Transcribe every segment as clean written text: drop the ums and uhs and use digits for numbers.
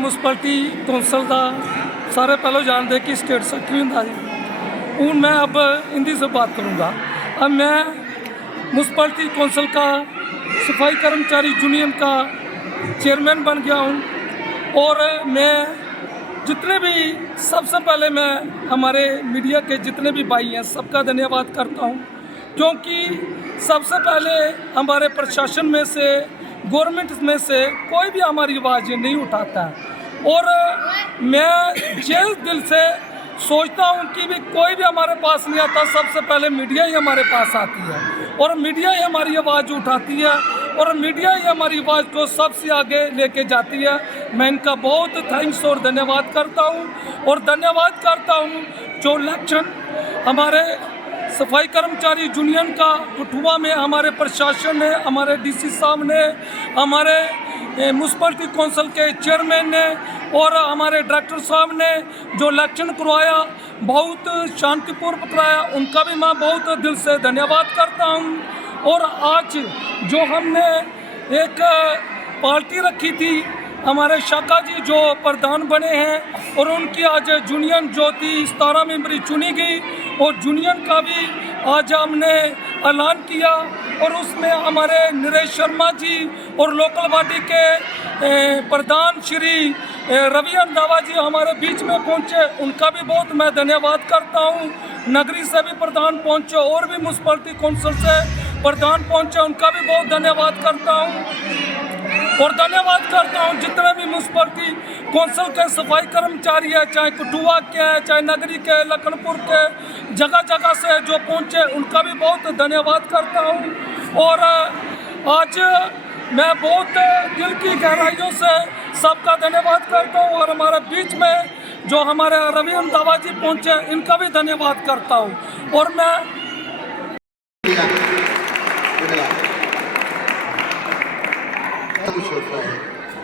Municipality council का सारे पहले जानते कि स्टेट सैक्रटरी होंगे जी। हूँ मैं अब हिंदी से बात करूँगा। अब मैं म्यूनसिपैलिटी कौंसल का सफाई कर्मचारी यूनियन का चेयरमैन बन गया हूँ। और मैं जितने भी सबसे पहले मैं हमारे मीडिया के जितने भी भाई हैं सबका धन्यवाद करता हूँ, क्योंकि सबसे पहले हमारे प्रशासन में से गवर्नमेंट में से कोई भी हमारी आवाज़ नहीं उठाता है। और मैं जिस दिल से सोचता हूँ कि भी कोई भी हमारे पास नहीं आता, सबसे पहले मीडिया ही हमारे पास आती है और मीडिया ही हमारी आवाज़ उठाती है और मीडिया ही हमारी आवाज़ को सबसे आगे लेके जाती है। मैं इनका बहुत थैंक्स और धन्यवाद करता हूँ। और धन्यवाद करता हूँ जो इलेक्शन हमारे सफाई कर्मचारी यूनियन का कठुआ में हमारे प्रशासन ने, हमारे डीसी साहब ने, हमारे म्यूनसिपैलिटी कौंसिल के चेयरमैन ने और हमारे डायरेक्टर साहब ने जो इलेक्शन करवाया, बहुत शांतिपूर्ण कराया, उनका भी मैं बहुत दिल से धन्यवाद करता हूं। और आज जो हमने एक पार्टी रखी थी, हमारे शाखा जी जो प्रधान बने हैं और उनकी आज यूनियन जो थी 17 मेंबरी चुनी गई और यूनियन का भी आज हमने ऐलान किया। और उसमें हमारे नरेश शर्मा जी और लोकल बॉडी के प्रधान श्री रवि रंधावा जी हमारे बीच में पहुंचे, उनका भी बहुत मैं धन्यवाद करता हूं। नगरी से भी प्रधान पहुंचे और भी म्यूनसिपैलिटी कौंसिल से प्रधान पहुंचे, उनका भी बहुत धन्यवाद करता हूं। और धन्यवाद करता हूं जितने भी म्यूनसिपैलिटी कौंसिल के सफाई कर्मचारी है, चाहे कठुआ के हैं, चाहे नगरी के, लखनपुर के, जगह जगह से जो पहुंचे, उनका भी बहुत धन्यवाद करता हूं। और आज मैं बहुत दिल की गहराइयों से सबका धन्यवाद करता हूं। और हमारे बीच में जो हमारे रवि रंधावा जी पहुंचे, इनका भी धन्यवाद करता हूं। और मैं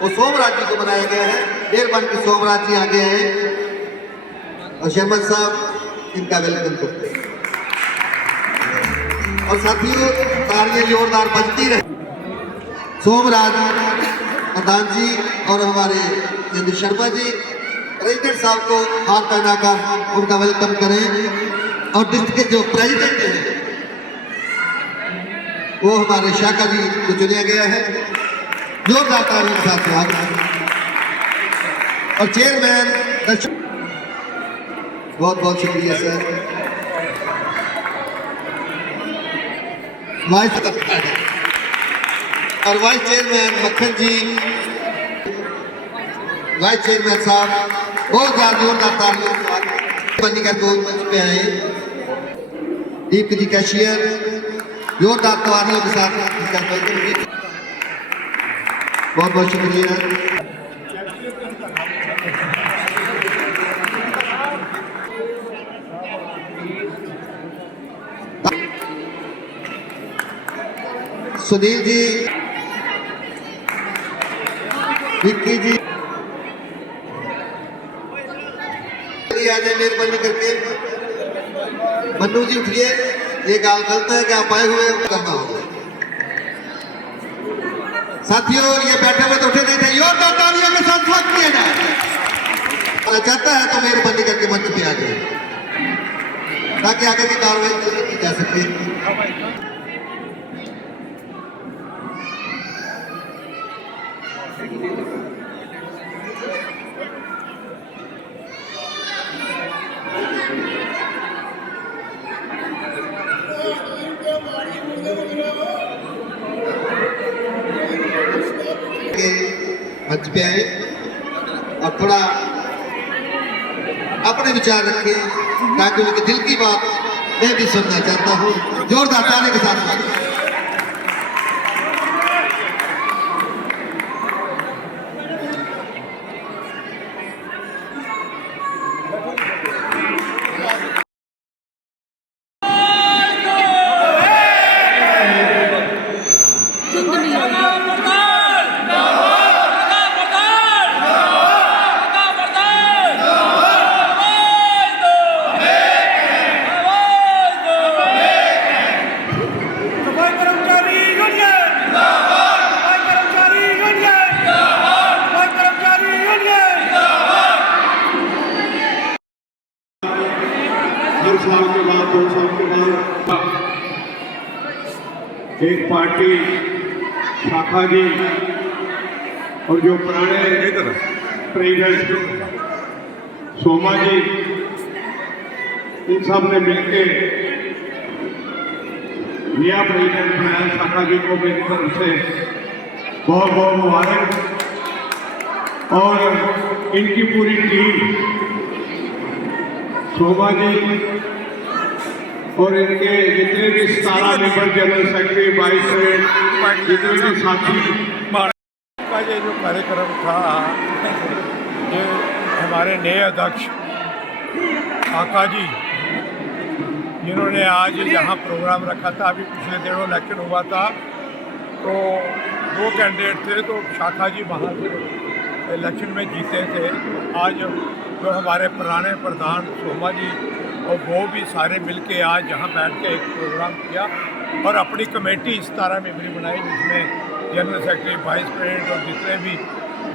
और सोमराज जी को बनाया गया है। मेहरबान की सोमराज जी आगे हैं और शर्मा साहब इनका वेलकम करते हैं। और साथियों तालियां जोरदार बजती रहे। सोमराज प्रधान जी और हमारे जितेंद्र शर्मा जी प्रेसिडेंट साहब को हाथ पहनाकर उनका वेलकम करें। और डिस्ट्रिक्ट के जो प्रेसिडेंट हैं वो हमारे शाखा जी को चुना गया है, जोरदार तालियों के साथ स्वागत। और चेयरमैन बहुत बहुत शुक्रिया सर। वाइस और वाइस चेयरमैन मक्खन जी, वाइस चेयरमैन साहब बहुत ज्यादा जोरदार तालियों के स्वागत। बनी का दो मंच पे आए दीप जी कैशियर, जोरदार तालियों के साथ बहुत बहुत शुक्रिया। सुनील जी, विक्की जी आ जाए मेहरबानी करके। मन्नू जी उठिए, ये गाल गलत है कि आप आए हुए करना होगा। साथियों ये बैठे हुए तो उठे नहीं थे, जोरदार तालियों के साथ स्वागत किया जाए। चाहता है तो मेहरबानी करके मंच पे आ जाए ताकि आगे की कार्रवाई की जा सके। मंच पे आए और थोड़ा अपने विचार रखें ताकि उनके दिल की बात मैं भी सुनना चाहता हूँ। जोरदार ताली के साथ साल के बाद 2 साल के बाद एक पार्टी शाखा जी और जो पुराने प्रेसिडेंट सोमा जी, इन सब ने मिलकर नया प्रेसिडेंट बनाया। शाखा जी को मेरी तरफ से बहुत बहुत मुबारक। और इनकी पूरी टीम, शोभा जी और इनके जितने भी 17 member, general secretary, vice president, जितने भी साथी का ये जो कार्यक्रम था, ये हमारे नए अध्यक्ष काका जी जिन्होंने आज यहाँ प्रोग्राम रखा था। अभी पिछले दिनों इलेक्शन हुआ था तो 2 कैंडिडेट थे, तो शाखा जी वहाँ से इलेक्शन में जीते थे। तो आज जो हमारे पुराने प्रधान सोमा जी और वो भी सारे मिलके आज यहाँ बैठ के एक प्रोग्राम किया और अपनी कमेटी 17 मेंबरी बनाई, जिसमें जनरल सेक्रेटरी, वाइस प्रेसिडेंट और जितने भी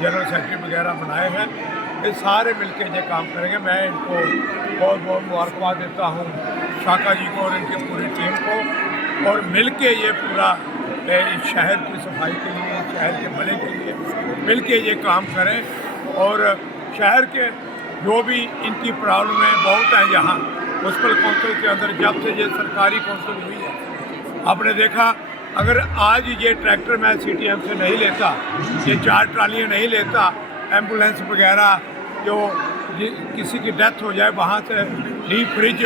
जनरल सेक्रेटरी वगैरह बनाए हैं, ये सारे मिलके ये काम करेंगे। मैं इनको बहुत बहुत मुबारकबाद देता हूँ, शाखा जी को और इनकी पूरी टीम को। और मिलके ये पूरा इस शहर की सफाई के लिए, शहर के भले के लिए मिलके ये काम करें। और शहर के जो भी इनकी प्रॉब्लमें बहुत हैं यहाँ म्यूनसिपल काउंसिल के अंदर, जब से ये सरकारी काउंसिल हुई है, आपने देखा अगर आज ये ट्रैक्टर मैं CTM से नहीं लेता, ये 4 ट्रालियाँ नहीं लेता, एम्बुलेंस वगैरह जो किसी की डेथ हो जाए वहाँ से डीप फ्रिज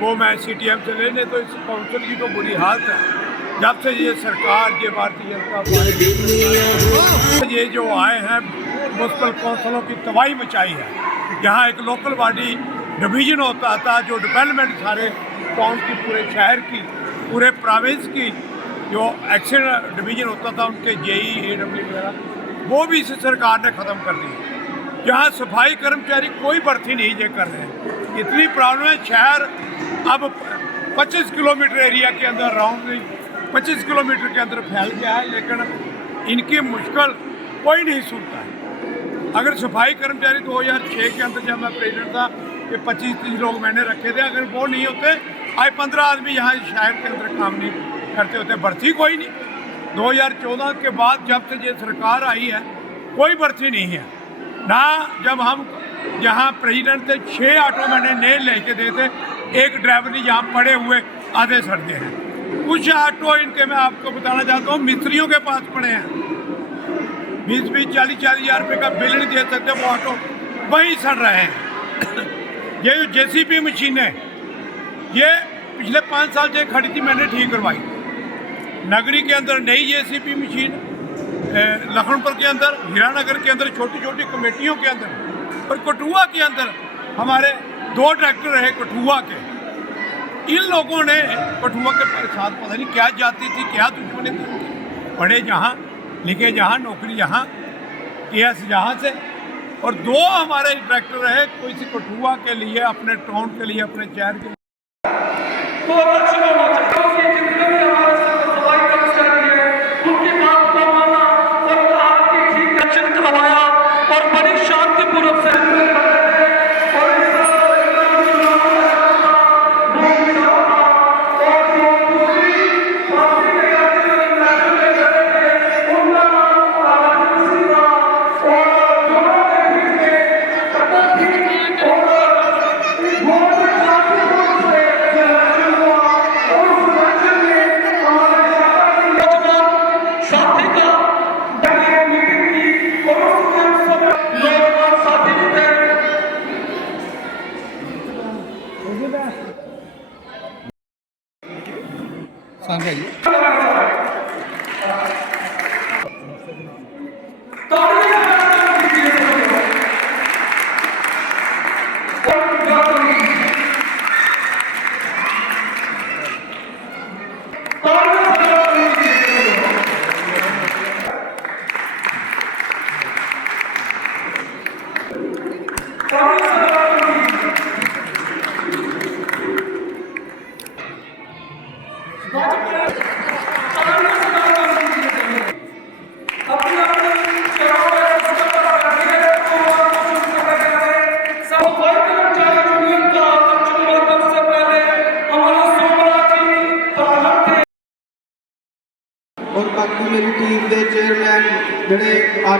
वो मैं CTM से ले ले, तो इस काउंसिल की तो बुरी हालत है। जब से ये सरकार, ये भारतीय जनता पार्टी ये जो आए हैं, म्यूनसिपल काउंसिलों की तबाही मचाई है। यहाँ एक लोकल बॉडी डिवीज़न होता था, जो डेवलपमेंट सारे टाउन की, पूरे शहर की, पूरे प्रोविंस की जो एक्शन डिवीज़न होता था, उनके JE AW वगैरह, वो भी इस सरकार ने ख़त्म कर दी। जहाँ सफाई कर्मचारी कोई भर्ती नहीं ये कर रहे हैं। इतनी प्रॉब्लम है। शहर अब 25 किलोमीटर एरिया के अंदर, राउंड 25 किलोमीटर के अंदर फैल गया है, लेकिन इनकी मुश्किल कोई नहीं सुनता है। अगर सफाई कर्मचारी 2006 के अंदर जब मैं प्रेसिडेंट था, ये 25-30 लोग मैंने रखे थे, अगर वो नहीं होते, आज 15 आदमी यहाँ शहर के अंदर काम नहीं करते होते। भर्ती कोई नहीं। 2014 के बाद जब से ये सरकार आई है, कोई भर्ती नहीं है ना। जब हम यहाँ प्रेसिडेंट थे, 6 ऑटो मैंने नए लेके दे थे, एक ड्राइवर नहीं यहाँ पड़े हुए आधे सड़ते हैं। कुछ ऑटो इनके मैं आपको बताना चाहता हूँ, मिस्त्रियों के पास पड़े हैं, 20-20, 40-40 हज़ार रुपये का बिल नहीं दे सकते, वो ऑटो वहीं सड़ रहे हैं। ये जो JCB मशीनें, ये पिछले 5 साल से खड़ी थी, मैंने ठीक करवाई। नगरी के अंदर नई JCB मशीन, लखनपुर के अंदर, हीरानगर के अंदर, छोटी छोटी कमेटियों के अंदर, और कठुआ के अंदर हमारे 2 ट्रैक्टर रहे कठुआ के। इन लोगों ने कठुआ के साथ पता नहीं क्या जाती थी, क्या दुश्मनी थी, पढ़े जहाँ, लिखे जहाँ, नौकरी जहाँ, केस जहाँ से। और 2 हमारे ट्रैक्टर रहे, कोई सी कठुआ के लिए, अपने टाउन के लिए, अपने शहर के लिए। और बड़ी शांतिपूर्वक से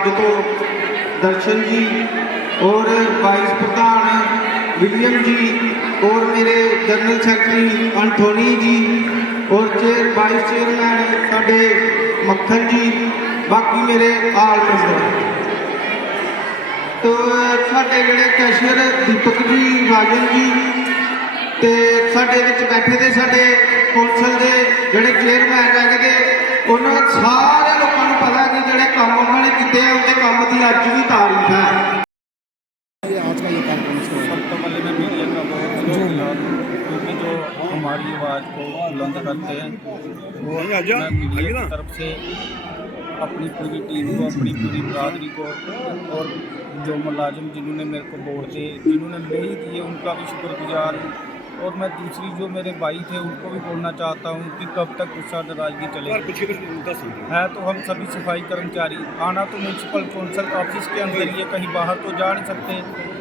समाज तो दर्शन जी और वाइस प्रधान विलियम जी और मेरे जनरल सैकटरी एंथोनी जी और वाइस चेयरमैन साडे मक्खन जी, बाकी मेरे आल मेंबर तो साडे जिहड़े कैशियर दीपक जी, राजन जी ते साडे विच बैठे दे साडे कौंसल दे जिहड़े चेयरमैन रह गए उन्हां सारे लोकां नूं पता कि जिहड़े काम उन्होंने कीते हैं उनके काम की अज भी तारीफ है। सब तो पहले मैं मीडिया का बहुत धन्यवाद, क्योंकि जो हमारी आवाज़ को बुलंद करते हैं वो मैं मीडिया की तरफ से अपनी पूरी टीम को, अपनी पूरी बरादरी को और जो मुलाजिम जिन्होंने मेरे को वोट दिए, जिन्होंने नहीं दिए, उनका भी शुक्रगुजार हूँ। और मैं दूसरी जो मेरे भाई थे उनको भी बोलना चाहता हूँ कि कब तक गुस्सा नाराजगी चलेगी है तो हम सभी सफाई कर्मचारी आना तो म्यूनसिपल कौंसिल ऑफिस के अंदर ही है, कहीं बाहर तो जा नहीं सकते,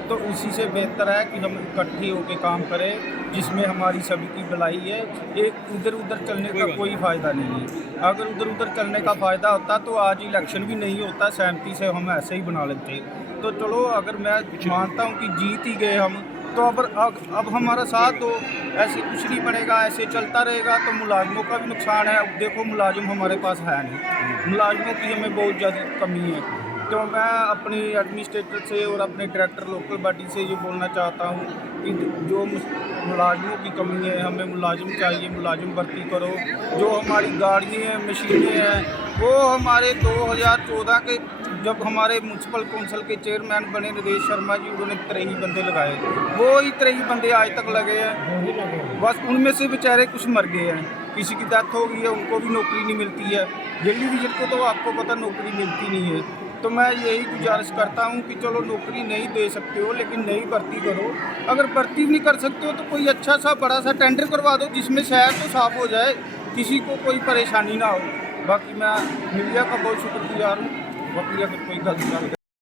तो उसी से बेहतर है कि हम इकट्ठे होकर काम करें जिसमें हमारी सभी की भलाई है। एक इधर उधर चलने का कोई फ़ायदा नहीं है। अगर उधर उधर चलने का फ़ायदा होता तो आज इलेक्शन भी नहीं होता, सहमति से हम ऐसे ही बना लेते। तो चलो, अगर मैं मानता हूँ कि जीत ही गए हम, तो अब हमारा साथ तो ऐसे कुछ नहीं बनेगा, ऐसे चलता रहेगा तो मुलाजिमों का भी नुकसान है। अब देखो, मुलाजिम हमारे पास है नहीं, मुलाजिमों की हमें बहुत ज़्यादा कमी है। तो मैं अपनी एडमिनिस्ट्रेटर से और अपने डायरेक्टर लोकल बॉडी से ये बोलना चाहता हूँ कि जो मुलाजिमों की कमी है, हमें मुलाजिम चाहिए, मुलाजिम भर्ती करो। जो हमारी गाड़ियाँ हैं, मशीनें हैं, वो हमारे 2014 के जब हमारे म्यूनसिपल कौंसिल के चेयरमैन बने नरेश शर्मा जी, उन्होंने 23 बंदे लगाए, वो ही 23 बंदे आज तक लगे हैं। बस उनमें से बेचारे कुछ मर गए हैं, किसी की डेथ हो गई है, उनको भी नौकरी नहीं मिलती है। दिल्ली विजिट को तो आपको पता नौकरी मिलती नहीं है। तो मैं यही गुजारिश करता हूँ कि चलो, नौकरी नहीं दे सकते हो लेकिन नई भर्ती करो। अगर भर्ती नहीं कर सकते हो तो कोई अच्छा सा बड़ा सा टेंडर करवा दो जिसमें शहर तो साफ हो जाए, किसी को कोई परेशानी ना हो। बाकी मैं मीडिया का बहुत शुक्रगुजार हूँ। बाकी अगर कोई गलत